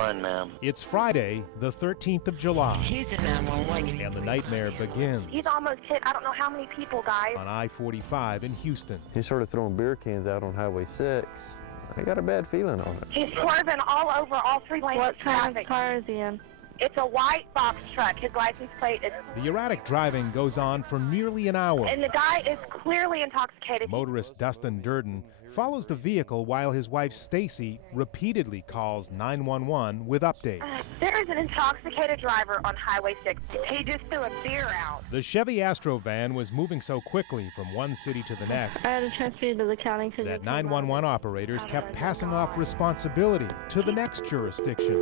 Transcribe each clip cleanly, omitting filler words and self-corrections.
line, ma'am. It's Friday, the 13th of July. He's a 911. And the nightmare begins. He's almost hit I don't know how many people, guys. On I-45 in Houston. He started throwing beer cans out on Highway 6. I got a bad feeling on it. He's swerving all over all three lanes What of kind traffic. of car is he in? It's a white box truck. His license plate is... The erratic driving goes on for nearly an hour. And the guy is clearly intoxicated. Motorist Dustin Durden follows the vehicle while his wife Stacy repeatedly calls 911 with updates. There is an intoxicated driver on Highway 6. He just threw a beer out. The Chevy Astro van was moving so quickly from one city to the next I had to transfer you to the county that 911 operators kept passing off responsibility to the next jurisdiction.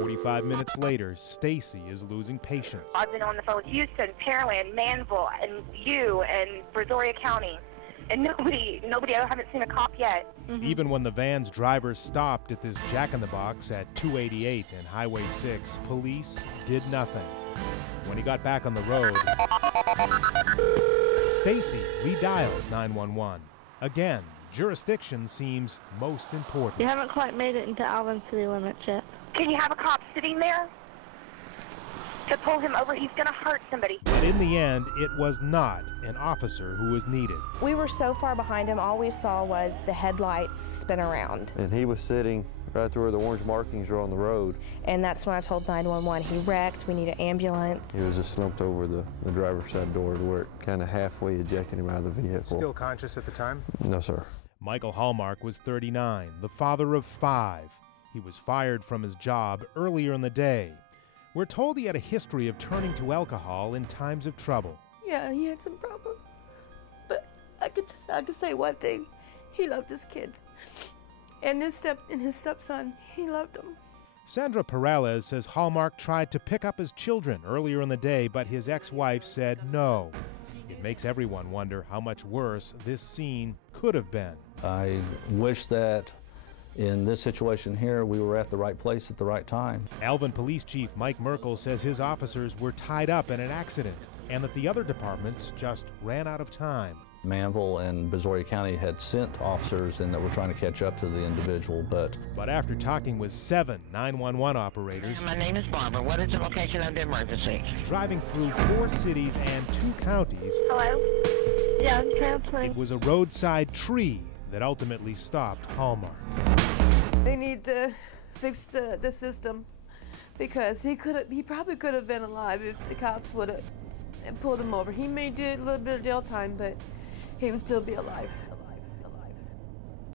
45 minutes later, Stacy is losing patience. I've been on the phone with Houston, Pearland, Manville, and you, and Brazoria County. And nobody, I haven't seen a cop yet. Even when the van's driver stopped at this Jack-in-the-Box at 288 and Highway 6, police did nothing. When he got back on the road, Stacy redials 911. Again, jurisdiction seems most important. You haven't quite made it into Alvin city limits yet. Can you have a cop sitting there to pull him over? He's going to hurt somebody. But in the end, it was not an officer who was needed. We were so far behind him, all we saw was the headlights spin around. And he was sitting right where the orange markings are on the road. And that's when I told 911, he wrecked, we need an ambulance. He was just slumped over the driver's side door to where it kind of halfway ejected him out of the vehicle. Still conscious at the time? No, sir. Michael Hallmark was 39, the father of 5. He was fired from his job earlier in the day. We're told he had a history of turning to alcohol in times of trouble. Yeah, he had some problems. But I could say one thing. He loved his kids. And his stepson, he loved them. Sandra Perales says Hallmark tried to pick up his children earlier in the day, but his ex-wife said no. It makes everyone wonder how much worse this scene could have been. I wish that in this situation here, we were at the right place at the right time. Alvin Police Chief Mike Merkel says his officers were tied up in an accident and that the other departments just ran out of time. Manville and Brazoria County had sent officers and that were trying to catch up to the individual, but after talking with 7 911 operators, My name is Barbara. What is the location of the emergency? driving through 4 cities and 2 counties, Hello? Yeah, I'm transferring. it was a roadside tree that ultimately stopped Hallmark. They need to fix the system because he probably could have been alive if the cops would have pulled him over. He may do a little bit of jail time, but he would still be alive.